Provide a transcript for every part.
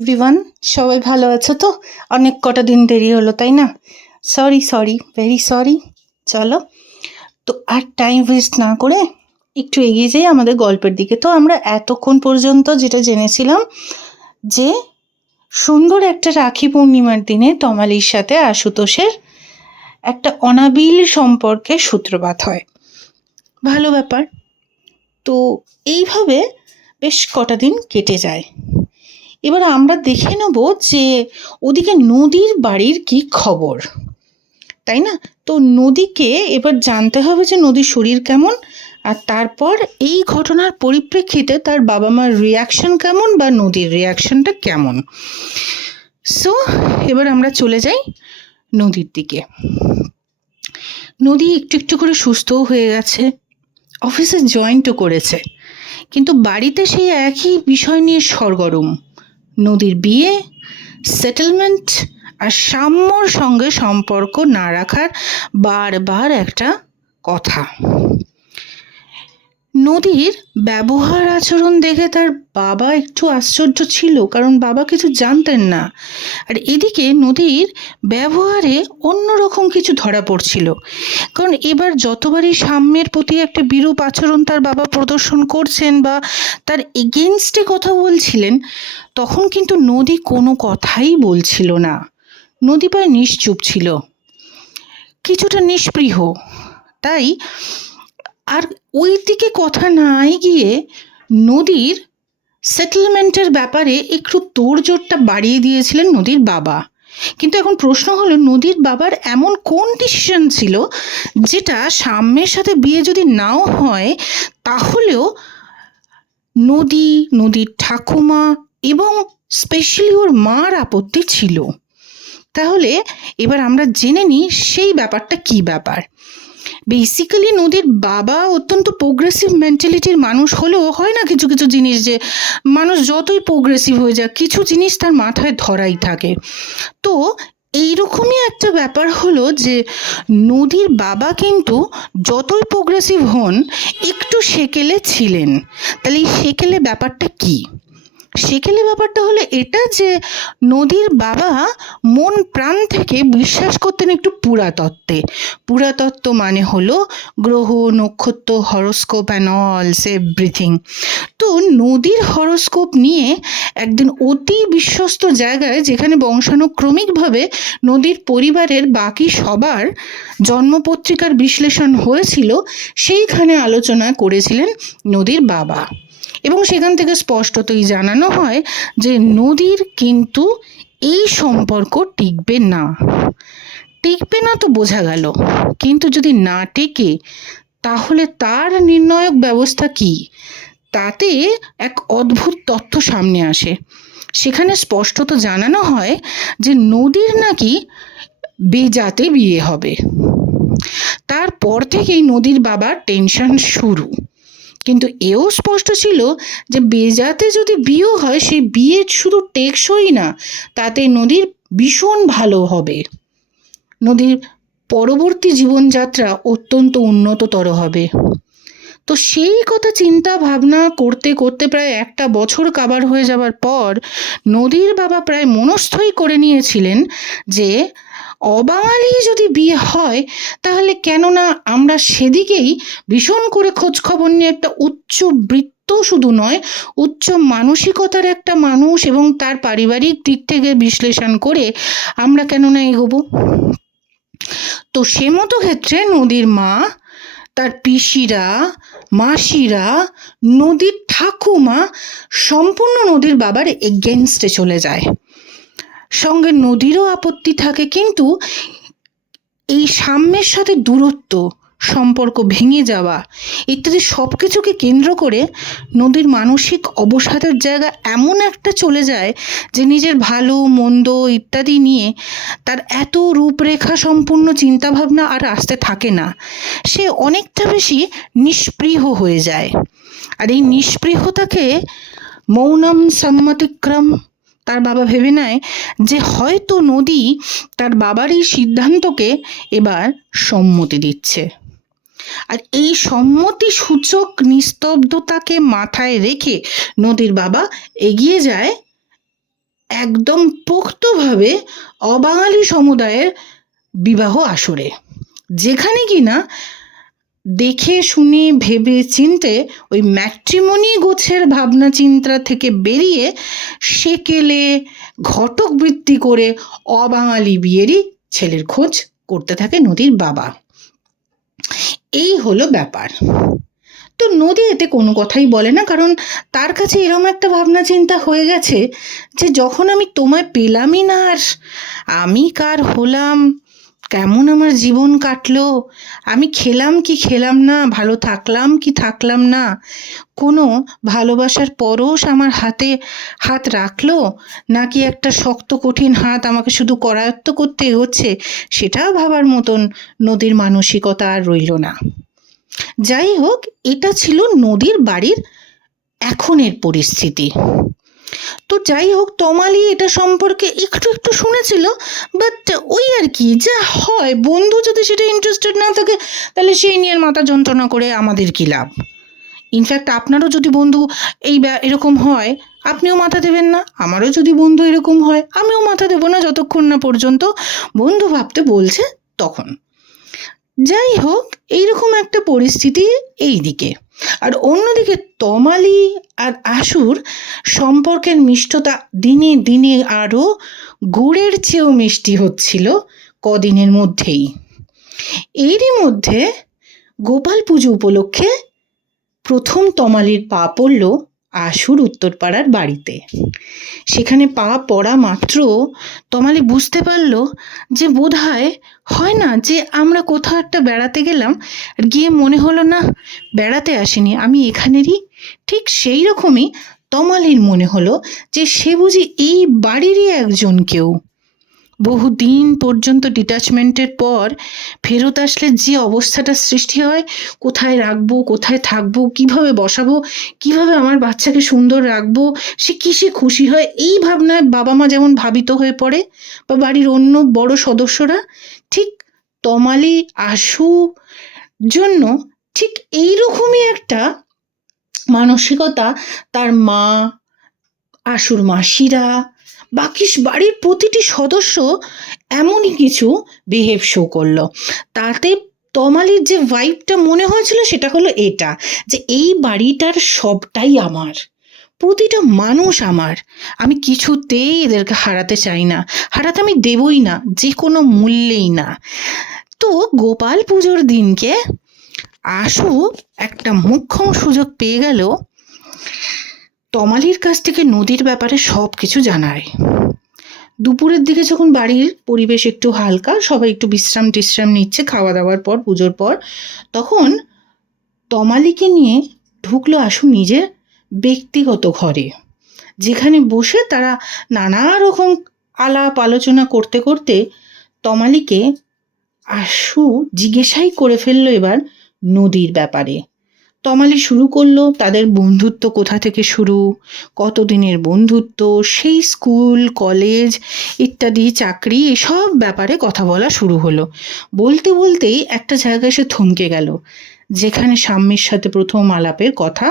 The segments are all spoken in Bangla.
এভরিওয়ান, সবাই ভালো আছো তো? অনেক কটা দিন দেরি হলো, তাই না? Sorry, very sorry. চলো, তো আর টাইম ওয়েস্ট না করে একটু এগিয়ে যাই আমাদের গল্পের দিকে। তো আমরা এতক্ষণ পর্যন্ত যেটা জেনেছিলাম যে সুন্দর একটা রাখি পূর্ণিমার দিনে তমালির সাথে আশুতোষের একটা অনাবিল সম্পর্কের সূত্রপাত হয়। ভালো ব্যাপার। তো এইভাবে বেশ কটা দিন কেটে যায়। এবার আমরা দেখে নেব যে ওদিকে নদীর বাড়ির কি খবর, তাই না? তো নদীকে এবার জানতে হবে যে নদীর শরীর কেমন, আর তারপর এই ঘটনার পরিপ্রেক্ষিতে তার বাবা মার রিয়াকশন কেমন বা নদীর রিয়াকশনটা কেমন। সো এবার আমরা চলে যাই নদীর দিকে। নদী একটু একটু করে সুস্থও হয়ে গেছে, অফিসে জয়েন্টও করেছে, কিন্তু বাড়িতে সেই একই বিষয় নিয়ে সরগরম। নদীর বিয়ে, সেটেলমেন্ট আর সাম্যর সঙ্গে সম্পর্ক না রাখার বারবার একটা কথা। নদীর ব্যবহার আচরণ দেখে তার বাবা একটু আশ্চর্য ছিল, কারণ বাবা কিছু জানতেন না। আর এদিকে নদীর ব্যবহারে অন্যরকম কিছু ধরা পড়ছিল, কারণ এবার যতবারই সাম্যের প্রতি একটা বিরূপ আচরণ তার বাবা প্রদর্শন করছেন বা তার এগেনস্টে কথা বলছিলেন, তখন কিন্তু নদী কোনো কথাই বলছিল না। নদী প্রায় নিশ্চুপ ছিল, কিছুটা নিষ্পৃহ। তাই আর ওই দিকে কথা নাই গিয়ে নদীর সেটেলমেন্টের ব্যাপারে একটু তোড়জোড়টা বাড়িয়ে দিয়েছিলেন নদীর বাবা। কিন্তু এখন প্রশ্ন হলো, নদীর বাবার এমন কোন ডিসিশন ছিল যেটা সাম্যের সাথে বিয়ে যদি নাও হয় তাহলেও নদীর ঠাকুমা এবং স্পেশালি ওর মার আপত্তি ছিল। তাহলে এবার আমরা জেনে নিই সেই ব্যাপারটা কি ব্যাপার। বেসিক্যালি নদীর বাবা অত্যন্ত প্রোগ্রেসিভ মেন্টালিটির মানুষ হলেও হয় না কিছু কিছু জিনিস, যে মানুষ যতই প্রোগ্রেসিভ হয়ে যায় কিছু জিনিস তার মাথায় ধরাই থাকে। তো এইরকমই একটা ব্যাপার হলো যে নদীর বাবা কিন্তু যতই প্রোগ্রেসিভ হন একটু সেকেলে ছিলেন। তাহলে এই সেকেলে ব্যাপারটা কি? সেকেলে ব্যাপারটা হলো এটা যে নদীর বাবা মন প্রাণ থেকে বিশ্বাস করতেন একটু পুরাতত্ত্বে। পুরাতত্ত্ব মানে হলো গ্রহ নক্ষত্র, হরোস্কোপ অ্যান্ড অলস এভরিথিং। তো নদীর হরোস্কোপ নিয়ে একদিন অতি বিশ্বস্ত জায়গায়, যেখানে বংশানুক্রমিকভাবে নদীর পরিবারের বাকি সবার জন্মপত্রিকার বিশ্লেষণ হয়েছিল, সেইখানে আলোচনা করেছিলেন নদীর বাবা। এবং সেখান থেকে স্পষ্টতই জানানো হয় যে নদীর কিন্তু এই সম্পর্ক টিকবে না। টিকবে না তো বোঝা গেল, কিন্তু যদি না টেকে তাহলে তার নির্ণায়ক ব্যবস্থা কি, তাতে এক অদ্ভুত তথ্য সামনে আসে। সেখানে স্পষ্টত জানানো হয় যে নদীর নাকি বেজাতে বিয়ে হবে। তারপর থেকেই নদীর বাবার টেনশন শুরু। কিন্তু এও স্পষ্ট ছিল যে বেজাতে যদি বিয়ে হয় সেই বিয়ে শুধু টেকসই না, তাতে নদীর ভীষণ ভালো হবে। নদীর পরবর্তী জীবনযাত্রা অত্যন্ত উন্নততর হবে। তো সেই কথা চিন্তা ভাবনা করতে করতে প্রায় একটা বছর কাবার হয়ে যাবার পর নদীর বাবা প্রায় মনস্থই করে নিয়েছিলেন যে অবাঙালি যদি বিয়ে হয় তাহলে কেননা আমরা সেদিকেই ভীষণ করে খোঁজখবর নিয়ে একটা উচ্চবৃত্ত শুধু নয়, উচ্চ মানসিকতার একটা মানুষ এবং তার পারিবারিক দিক থেকে বিশ্লেষণ করে আমরা কেননা এগোবো। তো সে মতো ক্ষেত্রে নদীর মা, তার পিসিরা, মাসিরা, নদীর ঠাকুমা সম্পূর্ণ নদীর বাবার এগেনস্টে চলে যায়। সঙ্গে নদীরও আপত্তি থাকে, কিন্তু এই সাম্যের সাথে দূরত্ব, সম্পর্ক ভেঙে যাওয়া ইত্যাদি সব কিছুকে কেন্দ্র করে নদীর মানসিক অবসাদের জায়গা এমন একটা চলে যায় যে নিজের ভালো মন্দ ইত্যাদি নিয়ে তার এত রূপরেখা সম্পূর্ণ চিন্তাভাবনা আর আসতে থাকে না। সে অনেকটা বেশি নিষ্পৃহ হয়ে যায়। আর এই নিষ্পৃহতাকে মৌনম সম্মতিক্রম তার বাবা ভেবে নেয় যে হয়তো নদী তার বাবার এই সিদ্ধান্তকে এবার সম্মতি দিচ্ছে। আর এই সম্মতি সূচক নিস্তব্ধতাকে মাথায় রেখে নদীর বাবা এগিয়ে যায় একদম পোক্তভাবে অবাঙালি সমুদায়ের বিবাহ আসরে, যেখানে কিনা দেখে শুনে ভেবে চিনতে ওই ম্যাট্রিমনি গোছের ভাবনা চিন্তা থেকে বেরিয়ে সেকেলে ঘটক বৃত্তি করে অবাঙালি বিয়েরই ছেলের খোঁজ করতে থাকে নদীর বাবা। এই হলো ব্যাপার। তো নদী এতে কোনো কথাই বলে না, কারণ তার কাছে এরকম একটা ভাবনা চিন্তা হয়ে গেছে যে যখন আমি তোমায় পেলামই না, আর আমি কার হলাম, কেমন আমার জীবন কাটলো, আমি খেলাম কি খেলাম না, ভালো থাকলাম কি থাকলাম না, কোনো ভালোবাসার পরশ আমার হাতে হাত রাখলো, নাকি একটা শক্ত কঠিন হাত আমাকে শুধু করায়ত্ত করতে এগোচ্ছে, সেটাও ভাবার মতন নদীর মানসিকতা আর রইল না। যাই হোক, এটা ছিল নদীর বাড়ির এখনের পরিস্থিতি। তো যাই হোক, তমালি এটা সম্পর্কে একটু একটু শুনেছিল, বাট ওই আর কি, যা হয়, বন্ধু যদি সেটা ইন্টারেস্টেড না থাকে তাহলে সেই নিয়ে মাথা যন্ত্রণা করে আমাদের কি লাভ। ইনফ্যাক্ট আপনারও যদি বন্ধু এরকম হয়, আপনিও মাথা দেবেন না। আমারও যদি বন্ধু এরকম হয়, আমিও মাথা দেবো না, যতক্ষণ না পর্যন্ত বন্ধু ভাবতে বলছে তখন। যাই হোক, এইরকম একটা পরিস্থিতি এইদিকে। আর অন্যদিকে তমালি আর আশুর সম্পর্কের মিষ্টতা দিনে দিনে আরও গুড়ের চেয়েও মিষ্টি হচ্ছিল কদিনের মধ্যেই। এরই মধ্যে গোপাল পুজো উপলক্ষে প্রথম তমালির পা পড়ল আশুর উত্তরপাড়ার বাড়িতে। সেখানে পা পড়া মাত্র তমালি বুঝতে পারল যে বোধহয় হয় না যে আমরা কোথাও একটা বেড়াতে গেলাম, আর গিয়ে মনে হলো না বেড়াতে আসিনি, আমি এখানেরই। ঠিক সেই রকমই তমালির মনে হলো যে সে বুঝি এই বাড়িরই একজন কেউ। বহুদিন পর্যন্ত ডিট্যাচমেন্টের পর ফেরত আসলে যে অবস্থাটা সৃষ্টি হয়, কোথায় রাখবো, কোথায় থাকবো, কিভাবে বসাবো, কিভাবে আমার বাচ্চাকে সুন্দর রাখবো, সে কিসে খুশি হয়, এই ভাবনায় বাবা মা যেমন ভাবিত হয়ে পড়ে, বা বাড়ির অন্য বড় সদস্যরা, ঠিক তমালি আশু জন্য ঠিক এইরকমই একটা মানসিকতা তার মা, আশুর মাসিরা, বাকি বাড়ির প্রতিটি সদস্য এমনই কিছু বিহেভ শো করলো। তাতে তমালির যে ভাইবটা মনে হয়েছিল সেটা হলো এটা, যে এই বাড়িটার সবটাই আমার, প্রতিটা মানুষ আমার, আমি কিছুতেই এদেরকে হারাতে চাই না, হারাতে আমি দেবই না, যে কোনো মূল্যেই না। তো গোপাল পুজোর দিনকে আশু একটা মোক্ষম সুযোগ পেয়ে গেল তমালির কাছ থেকে নদীর ব্যাপারে সব কিছু জানায়। দুপুরের দিকে যখন বাড়ির পরিবেশ একটু হালকা, সবাই একটু বিশ্রাম টিশ্রাম নিচ্ছে খাওয়া দাওয়ার পর, পুজোর পর, তখন তমালিকে নিয়ে ঢুকলো আশু নিজের ব্যক্তিগত ঘরে, যেখানে বসে তারা নানা রকম আলাপ আলোচনা করতে করতে তমালিকে আশু জিজ্ঞাসাই করে ফেললো এবার নদীর ব্যাপারে। তমালি শুরু করলো তাদের বন্ধুত্ব কোথা থেকে শুরু, কতদিনের বন্ধুত্ব, সেই স্কুল কলেজ ইত্যাদি চাকরি, এসব ব্যাপারে কথা বলা শুরু হলো। বলতে বলতেই একটা জায়গায় সে থমকে গেল, যেখানে সাম্যের সাথে প্রথম আলাপের কথা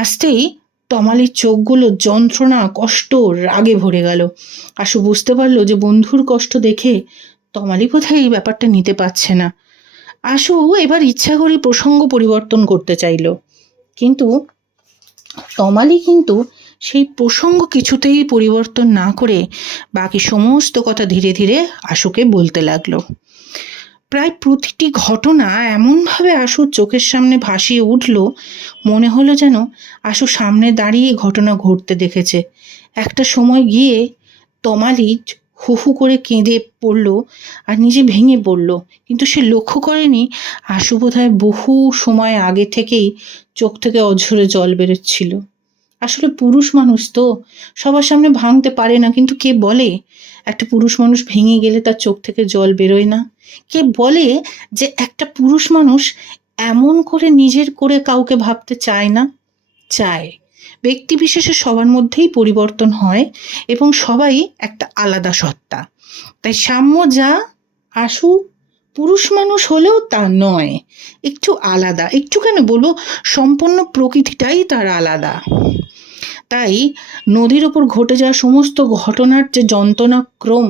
আসতেই তমালির চোখগুলো যন্ত্রণা, কষ্ট, রাগে ভরে গেল। আশু বুঝতে পারলো যে বন্ধুর কষ্ট দেখে তমালি বোধহয় এই ব্যাপারটা নিতে পারছে না। আশু এবার ইচ্ছা করে প্রসঙ্গ পরিবর্তন করতে চাইল, কিন্তু তমালি কিন্তু সেই প্রসঙ্গ কিছুতেই পরিবর্তন না করে বাকি সমস্ত কথা ধীরে ধীরে আশুকে বলতে লাগলো। প্রায় প্রতিটি ঘটনা এমনভাবে আশুর চোখের সামনে ভাসিয়ে উঠল, মনে হলো যেন আশু সামনে দাঁড়িয়ে ঘটনা ঘটতে দেখেছে। একটা সময় গিয়ে তমালি হু হু করে কেঁদে পড়ল আর নিজে ভেঙে পড়ল, কিন্তু সে লক্ষ্য করেনি আশু বোধহয় বহু সময় আগে থেকেই চোখ থেকে অঝরে জল বেরোচ্ছিল। আসলে পুরুষ মানুষ তো সবার সামনে ভাঙতে পারে না, কিন্তু কে বলে একটা পুরুষ মানুষ ভেঙে গেলে তার চোখ থেকে জল বেরোয় না? কে বলে যে একটা পুরুষ মানুষ এমন করে নিজের করে কাউকে ভাবতে চায় না? চায়। ব্যক্তি বিশেষে সবার মধ্যেই পরিবর্তন হয় এবং সবাই একটা আলাদা সত্তা। তাই সাম্য যা, আশু পুরুষ মানুষ হলেও তা নয়, একটু আলাদা, একটু কেন বলবো, সম্পূর্ণ প্রকৃতিটাই তার আলাদা। তাই নদীর ওপর ঘটে যাওয়া সমস্ত ঘটনার যে যন্ত্রণাক্রম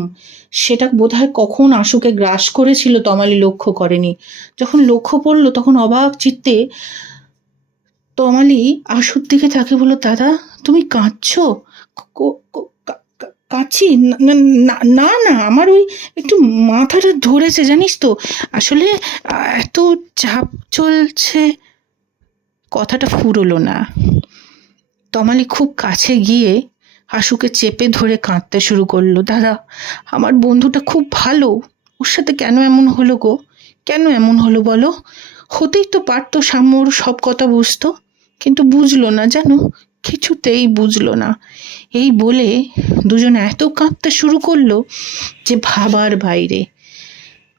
সেটা বোধহয় কখন আশুকে গ্রাস করেছিল তমালি লক্ষ্য করেনি। যখন লক্ষ্য পড়ল তখন অবাক চিত্তে তমালি আশুর দিকে তাকে বলল, দাদা তুমি কাঁদছো? কাঁদছি না না না না, আমার ওই একটু মাথাটা ধরেছে জানিস তো, আসলে এত চাপ চলছে। কথাটা ফুরোলো না। তমালি খুব কাছে গিয়ে আশুকে চেপে ধরে কাঁদতে শুরু করলো। দাদা, আমার বন্ধুটা খুব ভালো, ওর সাথে কেন এমন হলো গো? কেন এমন হলো বলো? হতেই তো পারতো সাম্যর সব কথা বুঝতো, কিন্তু বুঝলো না, জানো, কিছুতেই বুঝলো না। এই বলে দুজনে এত কাঁদতে শুরু করলো যে ভাবার বাইরে।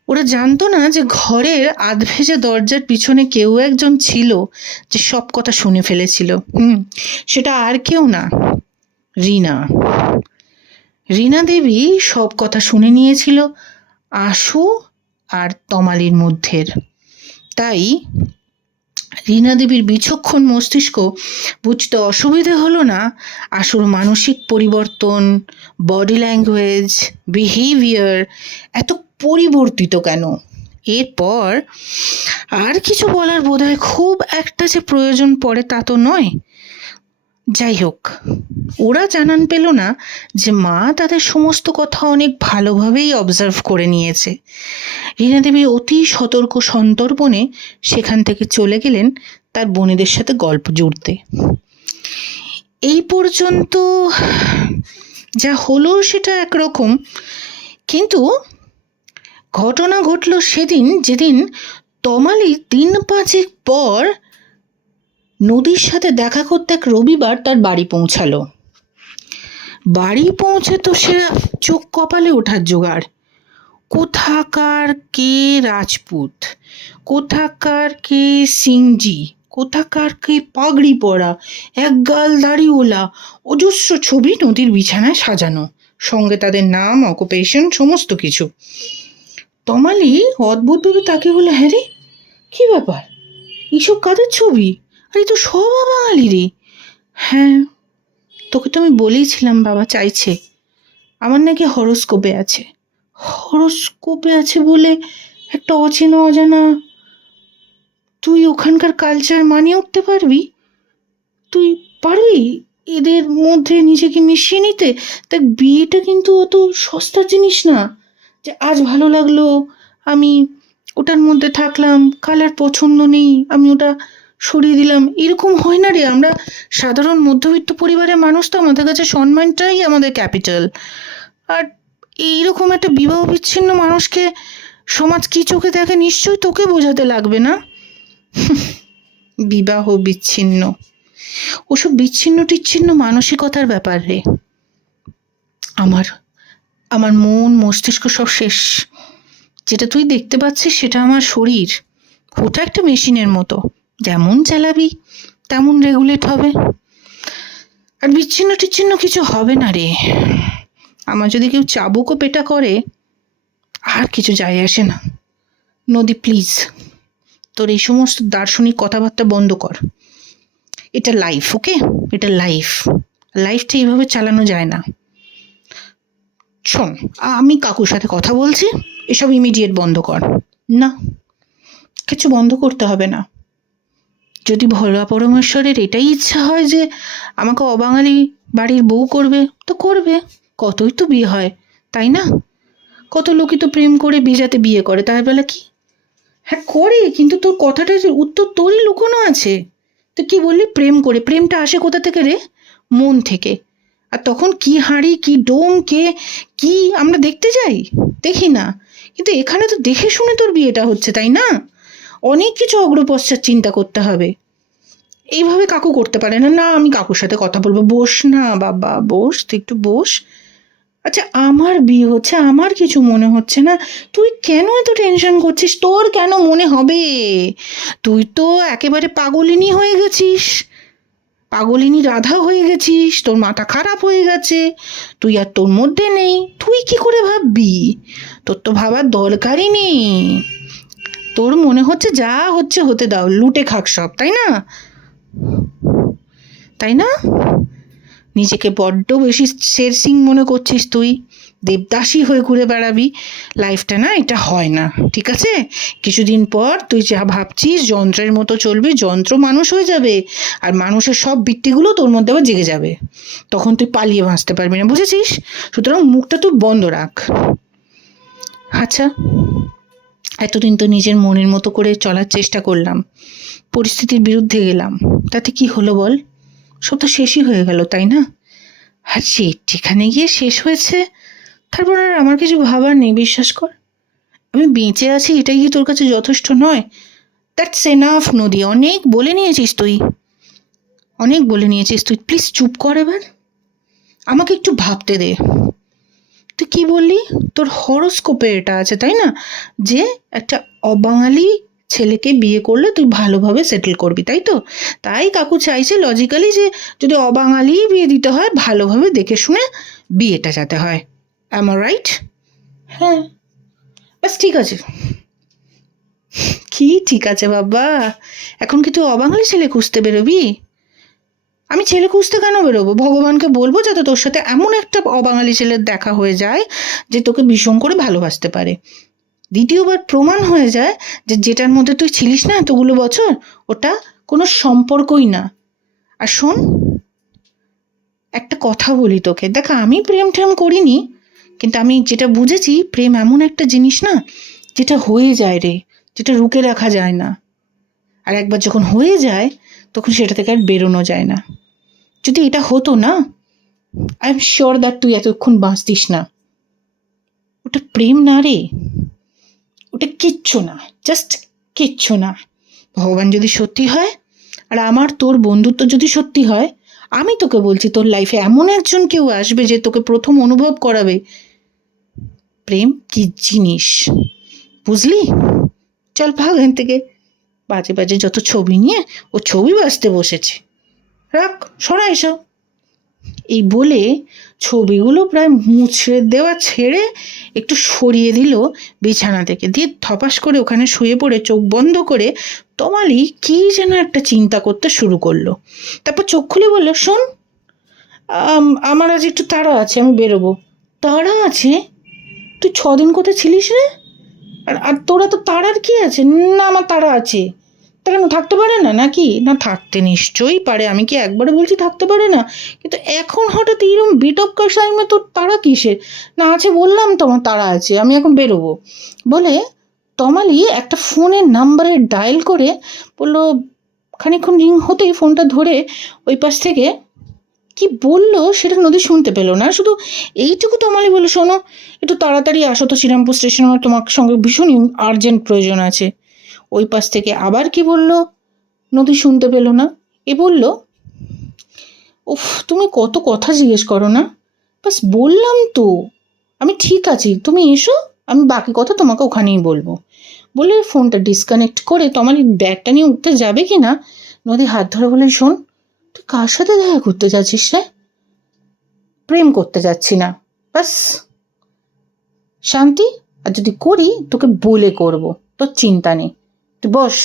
ওরা জানতো না যে ঘরের আধভেজা দরজার পিছনে কেউ একজন ছিল যে সব কথা শুনে ফেলেছিল। সেটা আর কেউ না, রিনা। রিনা দেবী সব কথা শুনে নিয়েছিল আশু আর তমালির মধ্যের। তাই রিনা দেবীর বিচক্ষণ মস্তিষ্ক বুঝতে অসুবিধে হলো না আশুর মানসিক পরিবর্তন, বডি ল্যাঙ্গুয়েজ, বিহেভিয়ার এত পরিবর্তিত কেন। এরপর আর কিছু বলার বোধহয় খুব একটা যে প্রয়োজন পড়ে তা তো নয়। যাই হোক, ওরা জানান পেল না যে মা তাদের সমস্ত কথা অনেক ভালোভাবেই অবজার্ভ করে নিয়েছে। রীনা দেবী অতি সতর্ক সন্তর্পণে সেখান থেকে চলে গেলেন তার বোনেদের সাথে গল্প জুড়তে। এই পর্যন্ত যা হলো সেটা একরকম, কিন্তু ঘটনা ঘটল সেদিন যেদিন তমালি 3-5 পর নদীর সাথে দেখা করতে এক রবিবার তার বাড়ি পৌঁছালো। বাড়ি পৌঁছে তো সে চোখ কপালে ওঠার জোগাড়। কোথাকার কে রাজপুত, কোথাকার কে সিংজি, কোথাকার কে পাগড়ি পরা, একগাল দাড়িওয়ালা, অজস্র ছবি নদীর বিছানায় সাজানো, সঙ্গে তাদের নাম, অকুপেশন, সমস্ত কিছু। তমালি অদ্ভুতভাবে তাকে বলে, হ্যাঁ রে, কী ব্যাপার, এইসব কাদের ছবি? আর এই তো সব বাঙালি রে। হ্যাঁ, তোকে তো আমি বলেইছিলাম বাবা চাইছে, আমার নাকি হরোস্কোপে আছে। হরোস্কোপে আছে বলে একটা অচেনা অজানা, তুই ওখানকার কালচার মানিয়ে উঠতে পারবি? তুই পারবি এদের মধ্যে নিজেকে মিশিয়ে নিতে? দেখ, বিয়েটা কিন্তু অত সস্তা জিনিস না যে আজ ভালো লাগলো আমি ওটার মধ্যে থাকলাম, কালার পছন্দ নেই আমি ওটা সরিয়ে দিলাম, এরকম হয় না রে। আমরা সাধারণ মধ্যবিত্ত পরিবারের মানুষ তো, আমাদের কাছে সম্মানটাই আমাদের ক্যাপিটাল। আর এইরকম একটা বিবাহ বিচ্ছিন্ন মানুষকে সমাজ কী চোখে দেখে নিশ্চয়ই তোকে বোঝাতে লাগবে না। বিবাহ বিচ্ছিন্ন, ওসব বিচ্ছিন্ন টিচ্ছিন্ন মানসিকতার ব্যাপার রে। আমার মন মস্তিষ্ক সব শেষ। যেটা তুই দেখতে পাচ্ছিস সেটা আমার শরীর, ওটা একটা মেশিনের মতো, যেমন চালাবি তেমন রেগুলেট হবে। আর বিচ্ছিন্ন টিচ্ছিন্ন কিছু হবে না রে। আমার যদি কেউ চাবুকও পেটা করে আর কিছু যায় আসে না। নদী, প্লিজ তোর এই সমস্ত দার্শনিক কথাবার্তা বন্ধ কর। এটা লাইফ, ওকে? এটা লাইফ, লাইফটা এইভাবে চালানো যায় না। শোন, আমি কাকুর সাথে কথা বলছি, এসব ইমিডিয়েট বন্ধ কর। না, কিছু বন্ধ করতে হবে না। যদি ভোলা পরমেশ্বরের এটাই ইচ্ছা হয় যে আমাকে অবাঙালি বাড়ির বউ করবে তো করবে, কতই তো বিয়ে হয়, তাই না? কত লোকই তো প্রেম করে বিজাতে বিয়ে করে, তার বেলা কি? হ্যাঁ করে, কিন্তু তোর কথাটার উত্তর তোরই লুকোনো আছে। তো কি বললি, প্রেম করে? প্রেমটা আসে কোথা থেকে রে? মন থেকে। আর তখন কি হাঁড়ি, কি ডোম, কে কি আমরা দেখতে যাই? দেখি না, কিন্তু এখানে তো দেখে শুনে তোর বিয়েটা হচ্ছে, তাই না? অনেক কিছু অগ্রপশ্চাৎ চিন্তা করতে হবে। এইভাবে কাকু করতে পারে না। না, আমি কাকুর সাথে কথা বলবো। বস না বাবা, বস, তুই একটু বস। আচ্ছা, আমার বিয়ে হচ্ছে, আমার কিছু মনে হচ্ছে না, তুই কেন এত টেনশন করছিস? তোর কেন মনে হবে? তুই তো একেবারে পাগলিনী হয়ে গেছিস, পাগলিনী রাধা হয়ে গেছিস, তোর মাথা খারাপ হয়ে গেছে, তুই আর তোর মধ্যে নেই, তুই কি করে ভাববি? তোর তো ভাবার দরকারই নেই। তোর মনে হচ্ছে যা হচ্ছে হতে দাও, লুটে খাক সব, তাই না? তাই না? নিজেকে বড্ড বেশি শের সিং মনে করছিস তুই, দেবদাসী হয়ে ঘুরে বেড়াবি। লাইফটা না এটা হয় না, ঠিক আছে? কিছুদিন পর তুই যা ভাবছিস যন্ত্রের মতো চলবি, যন্ত্র মানুষ হয়ে যাবে, আর মানুষের সব বৃত্তিগুলো তোর মধ্যে আবার জেগে যাবে। তখন তুই পালিয়ে বাঁচতে পারবি না, বুঝেছিস? সুতরাং মুখটা তুই বন্ধ রাখ। আচ্ছা, এতদিন তো নিজের মনের মতো করে চলার চেষ্টা করলাম, পরিস্থিতির বিরুদ্ধে গেলাম, তাতে কি হলো বল? সব তো শেষই হয়ে গেল, তাই না? আর যেখানে গিয়ে শেষ হয়েছে, তারপর আর আমার কিছু ভাবার নেই, বিশ্বাস কর। আমি বেঁচে আছি এটাই কি তোর কাছে যথেষ্ট নয়? দ্যাটস এনাফ নদী, অনেক বলে নিয়েছিস তুই, অনেক বলে নিয়েছিস তুই। প্লিজ চুপ কর এবার, আমাকে একটু ভাবতে দে। তুই কি বললি? তোর হরোস্কোপে এটা আছে, তাই না, যে একটা অবাঙালি ছেলেকে বিয়ে করলে তুই ভালোভাবে সেটেল করবি, তাই তো? তাই কাকু চাইছে লজিক্যালি যে যদি অবাঙালি বিয়ে দিতে হয়, ভালোভাবে দেখে শুনে বিয়েটা যাতে হয়। Am I right? হ্যাঁ, ব্যাস ঠিক আছে। কি ঠিক আছে বাবা? এখন কি তুই অবাঙালি ছেলে খুঁজতে বেরোবি? আমি ছেলে খুঁজতে কেন বেরোবো? ভগবানকে বলবো যাতে তোর সাথে এমন একটা অবাঙালি ছেলের দেখা হয়ে যায় যে তোকে ভীষণ করে ভালোবাসতে পারে। দ্বিতীয়বার প্রমাণ হয়ে যায় যে যেটার মধ্যে তুই ছিলিস না এতগুলো বছর, ওটা কোনো সম্পর্কই না। আর শোন, একটা কথা বলি তোকে, দেখ আমি প্রেম টেম করিনি, কিন্তু আমি যেটা বুঝেছি, প্রেম এমন একটা জিনিস না যেটা হয়ে যায় রে, যেটা রুখে রাখা যায় না। আর একবার যখন হয়ে যায় তখন সেটা থেকে আর বেরোনো যায় না। যদি এটা হতো না, আই এম শিওর দ্যাট তুই এতক্ষণ বাঁচতিস না। ওটা প্রেম না রে, ওটা কিচ্ছু না, জাস্ট কিচ্ছু না। ভগবান যদি সত্যি হয়, আর আমার তোর বন্ধুত্ব যদি সত্যি হয়, আমি তোকে বলছি তোর লাইফে এমন একজন কেউ আসবে যে তোকে প্রথম অনুভব করাবে প্রেম কি জিনিস, বুঝলি? চল ভাগ এখান থেকে, বাজে বাজে যত ছবি নিয়ে ও ছবি বাঁচতে বসেছে। রাখ, সরা এসব। এই বলে ছবিগুলো প্রায় মুছড়ে দেওয়া ছেড়ে একটু সরিয়ে দিল বিছানা থেকে, দিয়ে ধপাস করে ওখানে শুয়ে পড়ে চোখ বন্ধ করে তমালি কি যেন একটা চিন্তা করতে শুরু করলো। তারপর চোখ খুলে বলল, শোন, আমার আজ একটু তাড়া আছে, আমি বেরোবো। তাড়া আছে? তুই 6 দিন কোথায় ছিলিস রে? আর আর তোরা তো তাড়ার কি আছে? না, আমার তাড়া আছে। তা কেন, থাকতে পারে না নাকি? না, থাকতে নিশ্চয়ই পারে, আমি কি একবারে বলছি থাকতে পারে না, কিন্তু এখন হঠাৎ এরকম বেটক্কার টাইমে তোর তাড়া কিসের? না, আছে বললাম তোমার তাড়া আছে, আমি এখন বেরোবো। বলে তমালি একটা ফোনের নাম্বারে ডায়াল করে বললো, খানিকক্ষণ রিং হতেই ফোনটা ধরে ওই পাশ থেকে কি বললো সেটা নদী শুনতে পেলো না, শুধু এইটুকু তমালি বললো, শোনো, একটু তাড়াতাড়ি আসো তো শ্রীরামপুর স্টেশনে, আমার তোমার সঙ্গে ভীষণ আর্জেন্ট প্রয়োজন আছে। ওই পাশ থেকে আবার কি বলল নদী শুনতে পেল না। এ বলল, উফ, তুমি কত কথা জিজ্ঞেস করো না, বাস বললাম তো আমি ঠিক আছি, তুমি এসো, আমি বাকি কথা তোমাকে ওখানেই বলবো। বলে ফোনটা ডিসকানেক্ট করে তোমার ব্যাগটা নিয়ে উঠতে যাবে কি না, নদী হাত ধরে বলে, শোন, তুই কার সাথে দেখা করতে যাচ্ছিস রে? প্রেম করতে যাচ্ছি না, বাস শান্তি। আর যদি করি তোকে বলে করব, তোর চিন্তা নেই, তুই বস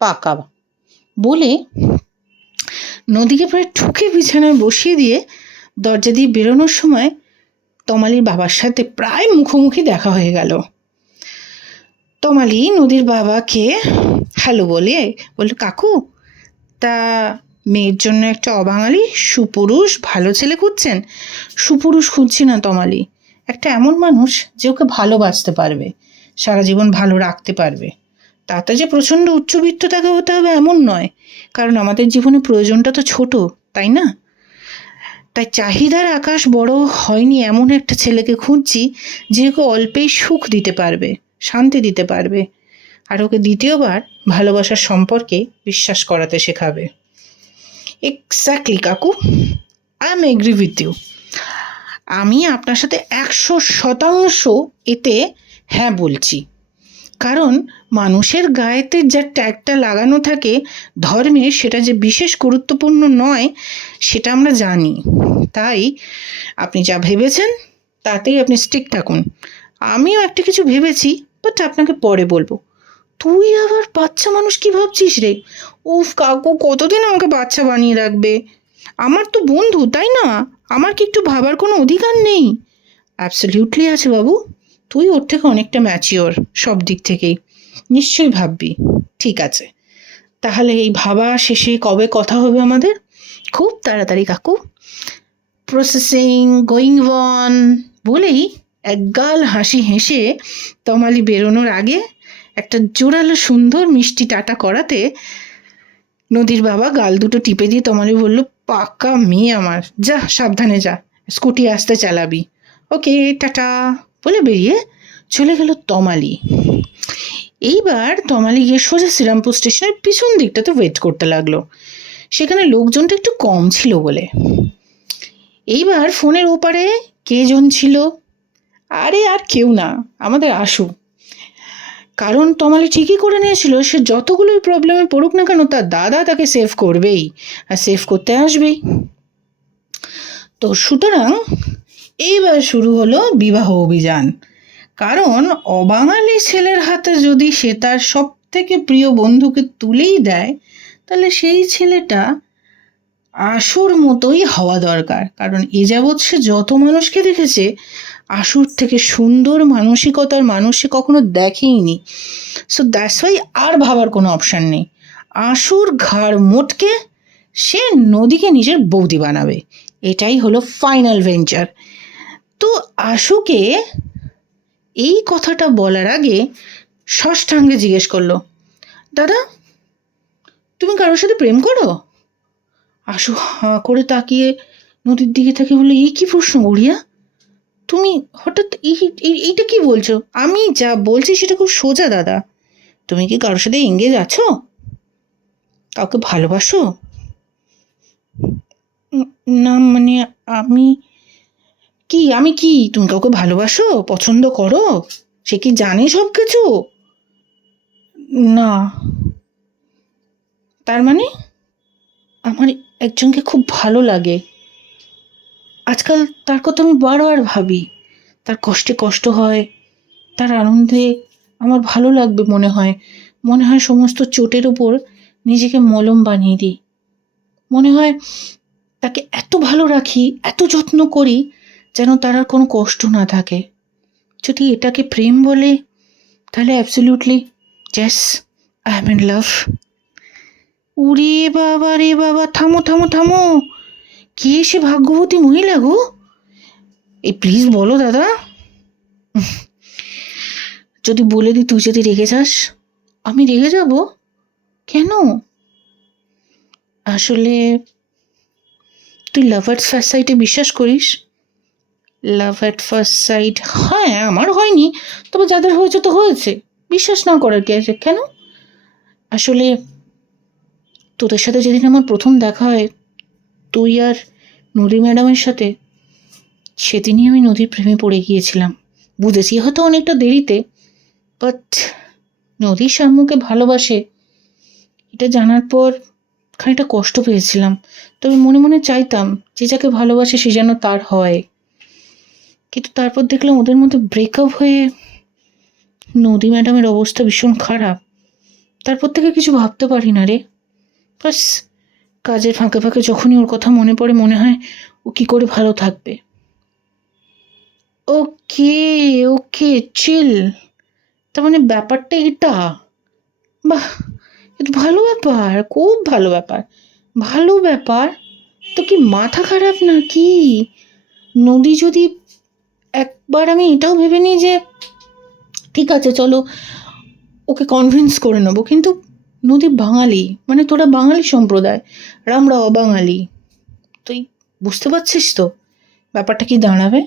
পাকা। বলে নদীকে প্রায় ঠুকে বিছানায় বসিয়ে দিয়ে দরজা দিয়ে বেরোনোর সময় তমালির বাবার সাথে প্রায় মুখোমুখি দেখা হয়ে গেল। তমালি নদীর বাবাকে হ্যালো বলে বলল, কাকু, তা মেয়ের জন্য একটা অবাঙালি সুপুরুষ ভালো ছেলে খুঁজছেন? সুপুরুষ খুঁজছি না তমালি, একটা এমন মানুষ যে ওকে ভালোবাসতে পারবে, সারা জীবন ভালো রাখতে পারবে। তাতে যে প্রচণ্ড উচ্চবিত্ত তাকে হতে হবে এমন নয়, কারণ আমাদের জীবনে প্রয়োজনটা তো ছোট, তাই না? তাই চাহিদার আকাশ বড় হয়নি এমন একটা ছেলেকে খুঁজছি যে ওকে অল্পেই সুখ দিতে পারবে, শান্তি দিতে পারবে, আর ওকে দ্বিতীয়বার ভালোবাসার সম্পর্কে বিশ্বাস করাতে শেখাবে। এক্স্যাক্টলি কাকু, I am agree with you. আমি আপনার সাথে 100% এতে হ্যাঁ বলছি, কারণ মানুষের গায়েতে যা ট্যাগটা লাগানো থাকে ধর্মে, সেটা যে বিশেষ গুরুত্বপূর্ণ নয় সেটা আমরা জানি। তাই আপনি যা ভেবেছেন তাতেই আপনি স্টিক থাকুন। আমিও একটা কিছু ভেবেছি, বাট আপনাকে পরে বলবো। তুই আবার বাচ্চা মানুষ কি ভাবছিস রে? উফ কাকু, কতদিন আমাকে বাচ্চা বানিয়ে রাখবে? আমার তো বন্ধু, তাই না? আমার কি একটু ভাবার কোনো অধিকার নেই? অ্যাবসলিউটলি আছে বাবু। তুই ওর থেকে অনেকটা ম্যাচিওর সব দিক থেকেই, নিশ্চয়ই ভাববি। ঠিক আছে, তাহলে এই ভাবা শেষে কবে কথা হবে আমাদের? খুব তাড়াতাড়ি কাকু। প্রসেসিং, গোয়িং অন বলেই একগাল হাসি হেসে তমালি বেরোনোর আগে একটা জোরালো সুন্দর মিষ্টি টাটা করাতে নদীর বাবা গাল দুটো টিপে দিয়ে তমালি বলল, পাকা মেয়ে আমার, যা সাবধানে যা, স্কুটি আসতে চালাবি। ওকে, টাটা বলে বেরিয়ে চলে গেল তমালি। এইবার তমালি গিয়ে সোজা শ্রীরামপুর স্টেশনের পিছন দিকটাতে ওয়েট করতে লাগলো, সেখানে লোকজনটা একটু কম ছিল বলে। এইবার ফোনের ওপারে কে জন ছিল? আরে আর কেউ না, আমাদের আশু। কারণ তমালি ঠিকই করে নিয়েছিল, সে যতগুলোই প্রবলেমে পড়ুক না কেন তার দাদা তাকে সেভ করবেই, আর সেভ করতে আসবেই। তো সুতরাং এইবার শুরু হলো বিবাহ অভিযান। কারণ অবাঙালি ছেলের হাতে যদি সে তার সব থেকে প্রিয় বন্ধুকে তুলেই দেয়, তাহলে সেই ছেলেটা আশুর মতোই হওয়া দরকার। কারণ এ যাবৎ সে যত মানুষকে দেখেছে, আশুর থেকে সুন্দর মানসিকতার মানুষ সে কখনো দেখেইনি। সো দ্যাটস ওয়াই আর ভাবার কোনো অপশান নেই। আশুর ঘাড় মোটকে সে নদীকে নিজের বৌদি বানাবে, এটাই হলো ফাইনাল ভেঞ্চার। তো আশুকে এই কথাটা বলার আগে ষষ্ঠাঙ্গে জিজ্ঞেস করলো, দাদা তুমি কারোর সাথে প্রেম করো? আশু হাঁ করে তাকিয়ে নদীর দিকে তাকিয়ে বললো, এই কি প্রশ্ন গড়িয়া, তুমি হঠাৎ এইটা কি বলছো? আমি যা বলছি সেটা খুব সোজা দাদা। তুমি কি কারোর সাথে এঙ্গেজ আছো? কাউকে ভালোবাসো? না মানে আমি আমি কি তুমি কাউকে ভালোবাসো, পছন্দ করো? সে কি জানে সব কিছু? না। তার মানে আমার একজনকে খুব ভালো লাগে। আজকাল তার কথা আমি বারবার ভাবি, তার কষ্টে কষ্ট হয়, তার আনন্দে আমার ভালো লাগবে মনে হয়। মনে হয় সমস্ত চোটের ওপর নিজেকে মলম বানিয়ে দিই। মনে হয় তাকে এত ভালো রাখি, এত যত্ন করি, যেন তার আর কোনো কষ্ট না থাকে। যদি এটাকে প্রেম বলে, তাহলে absolutely yes, I am in love. উরে বাবা রে বাবা, থামো থামো থামো, কে সে ভাগ্যবতী মহিলা গো? এই প্লিজ বলো দাদা। যদি বলে দিই তুই যদি রেগে যাস? আমি রেগে যাব কেন? আসলে তুই লাভ অ্যাট ফার্স্ট সাইটে বিশ্বাস করিস? লাভ অ্যাট ফার্স্ট সাইট, হ্যাঁ আমার হয়নি, তবে যাদের হয়েছে তো হয়েছে, বিশ্বাস না করার কি আছে? কেন? আসলে তোদের সাথে যেদিন আমার প্রথম দেখা হয়, তুই আর নদী ম্যাডামের সাথে, সেদিনই আমি নদীর প্রেমে পড়ে গিয়েছিলাম। বুঝেছি হয়তো অনেকটা দেরিতে, বাট নদীর শাম্যকে ভালোবাসে এটা জানার পর খানিকটা কষ্ট পেয়েছিলাম। তবে মনে মনে চাইতাম যে যাকে ভালোবাসে সে যেন তার হয়। কিন্তু তারপর দেখলাম ওদের মধ্যে ব্রেকআপ হয়ে নদী ম্যাডামের অবস্থা ভীষণ খারাপ। তারপর থেকে কিছু ভাবতে পারি না রে। বাস কাজের ফাঁকে ফাঁকে যখনই ওর কথা মনে পড়ে মনে হয় ও কি করে ভালো থাকবে। ওকে ওকে, চিল। তার মানে ব্যাপারটা এটা? বাহ, এটা ভালো ব্যাপার, খুব ভালো ব্যাপার, ভালো ব্যাপার। তো কি মাথা খারাপ নাকি? নদী যদি একবার, আমি এটাও ভেবে নিই যে ঠিক আছে চলো ওকে কনভিন্স করে নেবো, কিন্তু নদী বাঙালি, মানে তোরা বাঙালি সম্প্রদায় আর আমরা অবাঙালি, তুই বুঝতে পারছিস তো ব্যাপারটা কি দাঁড়াবে?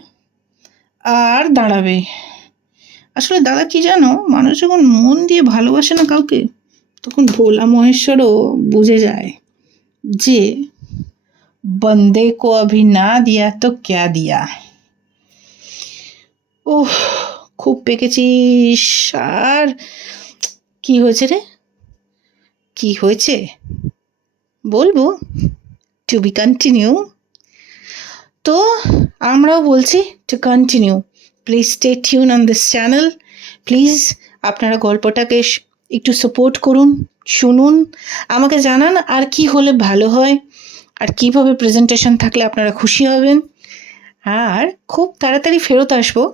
আর দাঁড়াবে। আসলে দাদা কি জানো, মানুষ যখন মন দিয়ে ভালোবাসে না কাউকে, তখন ভোলা মহেশ্বরও বুঝে যায় যে বন্দে কো অভি না দিয়া তো ক্যা দিয়া। ওহ, খুব পেকেছিস। আর কি হয়েছে রে? কি হয়েছে বলবো, টু বি কন্টিনিউ। তো আমরাও বলছি to continue. Please stay tune on this channel. Please আপনারা গল্পটাকে একটু সাপোর্ট করুন, শুনুন, আমাকে জানান আর কি হলে ভালো হয়। আর কিভাবে প্রেজেন্টেশন থাকলে আপনারা খুশি হবেন। আর খুব তাড়াতাড়ি ফেরত আসবো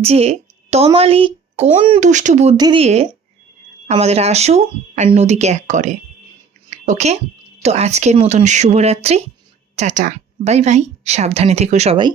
যে তমালি কোন দুষ্টু বুদ্ধি দিয়ে আমাদের আশু আর নদীকে এক করে। ওকে, তো আজকের মতন শুভরাত্রি, টাটা, বাই বাই, সাবধানে থেকো সবাই।